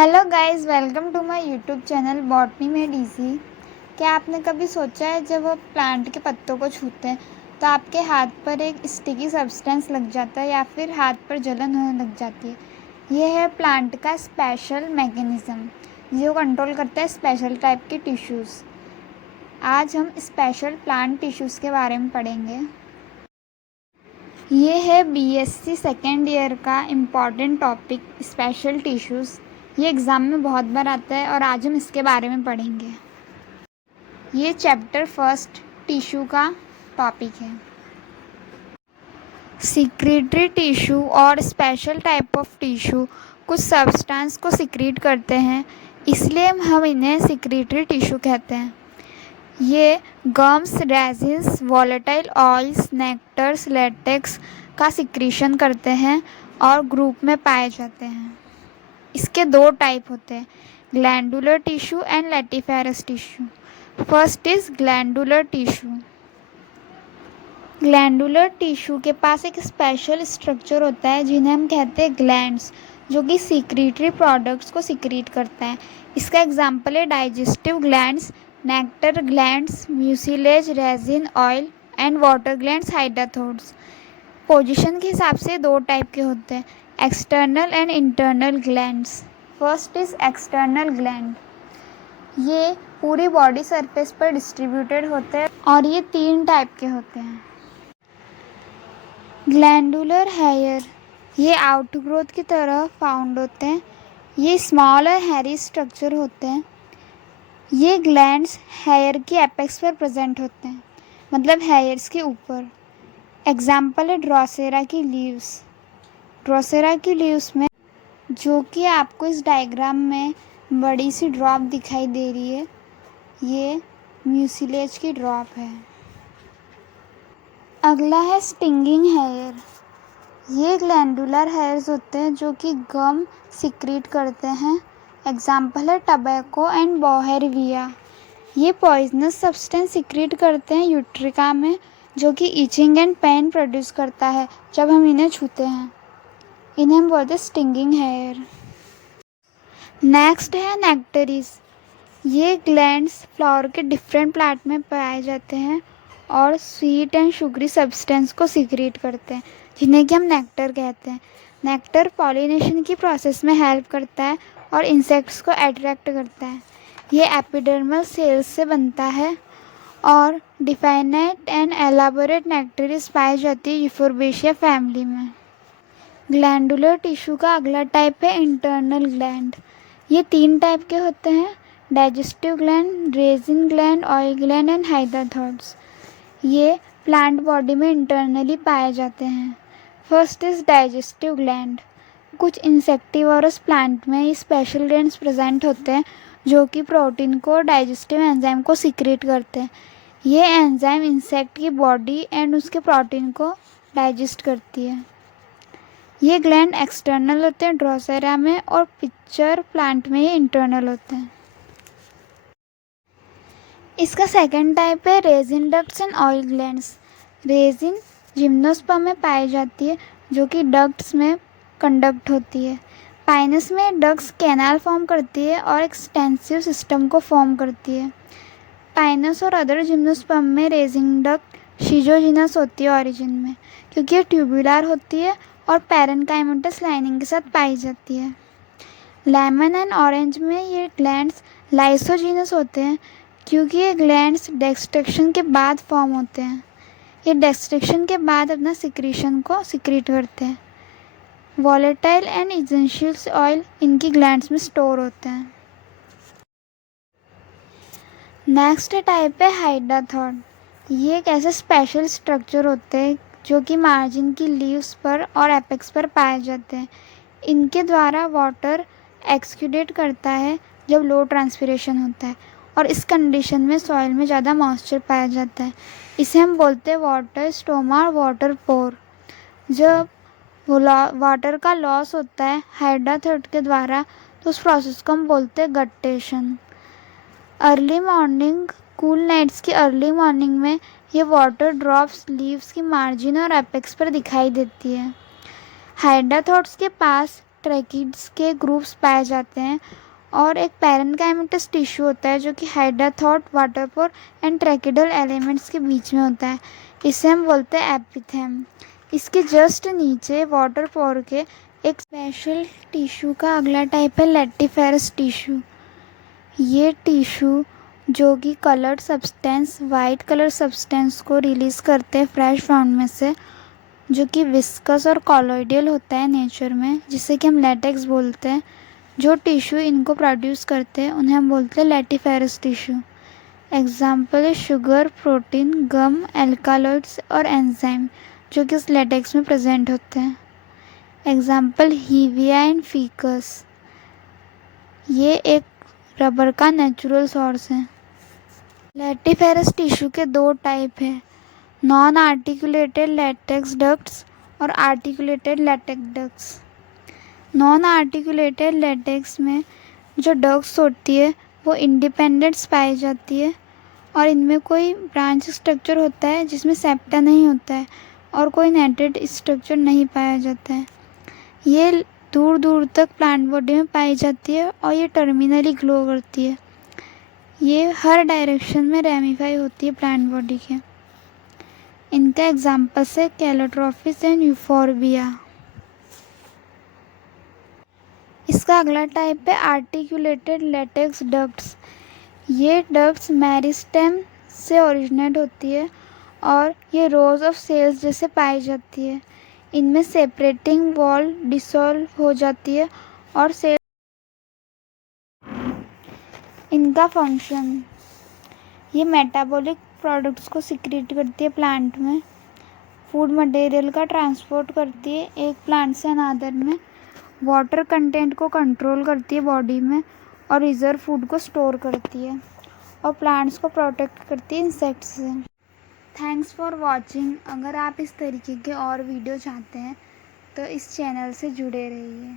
Hello guys, welcome to my YouTube channel botany में DC. क्या आपने कभी सोचा है जब आप प्लांट के पत्तों को छूते हैं तो आपके हाथ पर एक स्टिकी सब्सटेंस लग जाता है या फिर हाथ पर जलन होने लग जाती है। यह है प्लांट का स्पेशल मैकेनिज़्म जो कंट्रोल करता है स्पेशल टाइप के टिश्यूज़। आज हम स्पेशल प्लांट टिश्यूज़ के बारे में पढ़ेंगे। ये है बीएससी सेकेंड ईयर का इम्पॉर्टेंट टॉपिक स्पेशल टिश्यूज़। ये एग्ज़ाम में बहुत बार आता है और आज हम इसके बारे में पढ़ेंगे। ये चैप्टर फर्स्ट टिश्यू का टॉपिक है। सिक्रीटरी टिश्यू और स्पेशल टाइप ऑफ टिश्यू कुछ सब्सटेंस को सिक्रीट करते हैं, इसलिए हम इन्हें सिक्रीटरी टिश्यू कहते हैं। ये gums, resins, volatile oils, nectars, latex का सिक्रीशन करते हैं और ग्रुप में पाए जाते हैं। इसके दो टाइप होते हैं, glandular tissue and laticiferous tissue. First is glandular tissue. Glandular tissue के पास एक स्पेशल स्ट्रक्चर होता है जिन्हें हम कहते हैं ग्लैंड्स, जो कि सिक्रीटरी प्रोडक्ट्स को सिक्रीट करता है। इसका एग्जाम्पल है digestive glands, nectar glands, mucilage, resin oil and water glands, hydathodes. Position के हिसाब से दो टाइप के होते हैं, external and internal glands. First is external gland. ये पूरी बॉडी सरफेस पर डिस्ट्रीब्यूटेड होते हैं और ये तीन टाइप के होते हैं। ग्लैंडुलर हेयर, ये आउटग्रोथ की तरह फाउंड होते हैं। ये स्मॉल और हैरी स्ट्रक्चर होते हैं। ये ग्लैंड्स हेयर की एपेक्स पर प्रेजेंट होते हैं, मतलब हेयर्स के ऊपर। एग्जाम्पल है ड्रोसेरा की लीव्स। ड्रोसेरा की लीव्स में, जो कि आपको इस डायग्राम में बड़ी सी ड्रॉप दिखाई दे रही है, ये म्यूसिलेज की ड्रॉप है। अगला है स्टिंगिंग हेयर। ये ग्लैंडुलर हेयर्स होते हैं जो कि गम सिक्रीट करते हैं। एग्जाम्पल है टबैको एंड बोहेरिया। ये पॉइजनस सब्सटेंस सिक्रीट करते हैं यूट्रिका में, जो कि ईचिंग एंड पेन प्रोड्यूस करता है जब हम इन्हें छूते हैं। इन्हें हम बोलते हैं स्टिंगिंग हेयर। नेक्स्ट है नेक्टरीज। ये ग्लैंड्स फ्लावर के डिफरेंट प्लांट में पाए जाते हैं और स्वीट एंड शुगरी सब्सटेंस को सिक्रीट करते हैं, जिन्हें कि हम नेक्टर कहते हैं। नेक्टर पॉलिनेशन की प्रोसेस में हेल्प करता है और इंसेक्ट्स को अट्रैक्ट करता है। ये एपिडर्मल सेल्स से बनता है और डिफाइनाइट एंड एलाबोरेट नेक्टरीज पाई जाती है यूफोर्बिएशिया फैमिली में। ग्लैंडुलर टिश्यू का अगला टाइप है इंटरनल ग्लैंड। ये तीन टाइप के होते हैं, digestive gland, resin gland, oil gland and hydathodes. ये प्लांट बॉडी में इंटरनली पाए जाते हैं। First is digestive gland. कुछ इंसेक्टिवोरस प्लांट में ये स्पेशल ग्लैंड्स प्रेजेंट होते हैं जो कि प्रोटीन को डाइजेस्टिव एंजाइम को सिक्रेट करते हैं। ये एंजाइम इंसेक्ट की बॉडी एंड उसके प्रोटीन को डाइजेस्ट करती है। ये ग्लैंड एक्सटर्नल होते हैं ड्रोसेरा में और पिक्चर प्लांट में ये इंटरनल होते हैं। इसका सेकंड टाइप है resin ducts and oil glands. Resin gymnosperm में पाई जाती है, जो कि डक्ट्स में कंडक्ट होती है। पाइनस में डक्ट्स कैनाल फॉर्म करती है और एक्सटेंसिव सिस्टम को फॉर्म करती है। पाइनस और अदर जिम्नोस्पर्म में रेजिन डक्ट शिजोजिनस होती है ओरिजिन में, क्योंकि ये ट्यूबुलर होती है और पैरेन्काइमोटस लाइनिंग के साथ पाई जाती है। लेमन एंड ऑरेंज में ये ग्लैंड्स लाइसोजिनस होते हैं, क्योंकि ये ग्लैंड्स डेस्ट्रक्शन के बाद फॉर्म होते हैं। ये डेस्ट्रक्शन के बाद अपना सिक्रीशन को सिक्रीट करते हैं। वॉलेटाइल एंड एसेंशियल ऑयल इनकी ग्लैंड्स में स्टोर होते हैं। नेक्स्ट टाइप है हाइडाथोड। ये एक ऐसे स्पेशल स्ट्रक्चर होते हैं जो कि मार्जिन की लीव्स पर और एपेक्स पर पाए जाते हैं। इनके द्वारा वाटर एक्सक्यूडेट करता है जब लो ट्रांसपिरेशन होता है और इस कंडीशन में सॉइल में ज़्यादा मॉइस्चर पाया जाता है। इसे हम बोलते हैं वाटर स्टोमा और वाटर पोर। जब वाटर का लॉस होता है हाइडाथोड के द्वारा तो उस प्रोसेस को हम बोलते हैं गट्टेशन। अर्ली मॉर्निंग, कूल नाइट्स की अर्ली मॉर्निंग में ये वाटर ड्रॉप्स लीव्स की मार्जिन और एपेक्स पर दिखाई देती है। हाइडाथोड्स के पास ट्रैकिड्स के ग्रुप्स पाए जाते हैं। और एक पैरेन्काइमेटस टिश्यू होता है जो कि हाइड्राथॉट, वाटरपोर एंड ट्रैकिडल एलिमेंट्स के बीच में होता है। इसे हम बोलते हैं एपिथेम। इसके जस्ट नीचे वाटरपोर के एक स्पेशल टिश्यू का अगला टाइप है लेटिफेरस टिश्यू। ये टिश्यू जो कि coloured substance, white colour substance को रिलीज़ करते हैं फ्रेश फाउंड में से, जो कि विस्कस और कॉलोइडियल होता है नेचर में, जिसे कि हम लेटेक्स बोलते हैं। जो टिश्यू इनको प्रोड्यूस करते हैं उन्हें हम बोलते हैं लेटिफेरस टिश्यू। एग्जाम्पल है शुगर, प्रोटीन, गम, एल्कालॉइड्स और एंजाइम जो कि इस लेटेक्स में प्रेजेंट होते हैं। Example Hevea and Ficus. ये एक रबर का नेचुरल सोर्स है। लेटिफेरस टिश्यू के दो टाइप हैं, नॉन आर्टिकुलेटेड लेटेक्स डक्ट्स और articulated latex ducts. Non articulated latex में जो डक्ट्स होती है वो इंडिपेंडेंट्स पाई जाती है और इनमें कोई ब्रांच स्ट्रक्चर होता है जिसमें सेप्टा नहीं होता है और कोई नेटेड स्ट्रक्चर नहीं पाया जाता है। ये दूर दूर तक प्लांट बॉडी में पाई जाती है और ये टर्मिनली ग्लो करती है। ये हर डायरेक्शन में रेमिफाई होती है प्लांट बॉडी के। इनका एग्जाम्पल्स है कैलोट्रॉपिस एंड यूफोर्बिया। इसका अगला टाइप है आर्टिकुलेटेड लेटेक्स डक्ट्स। ये डक्ट्स मेरिस्टेम से ओरिजिनेट होती है और ये रोज ऑफ सेल्स जैसे पाई जाती है। इनमें सेपरेटिंग वॉल डिसॉल्व हो जाती है और सेल। इनका फंक्शन, ये मेटाबॉलिक प्रोडक्ट्स को सिक्रीट करती है प्लांट में, फूड मटेरियल का ट्रांसपोर्ट करती है एक प्लांट से अनादर में, वाटर कंटेंट को कंट्रोल करती है बॉडी में और रिजर्व फूड को स्टोर करती है और प्लांट्स को प्रोटेक्ट करती है इंसेक्ट्स से। Thanks for watching. अगर आप इस तरीके के और वीडियो चाहते हैं तो इस चैनल से जुड़े रहिए।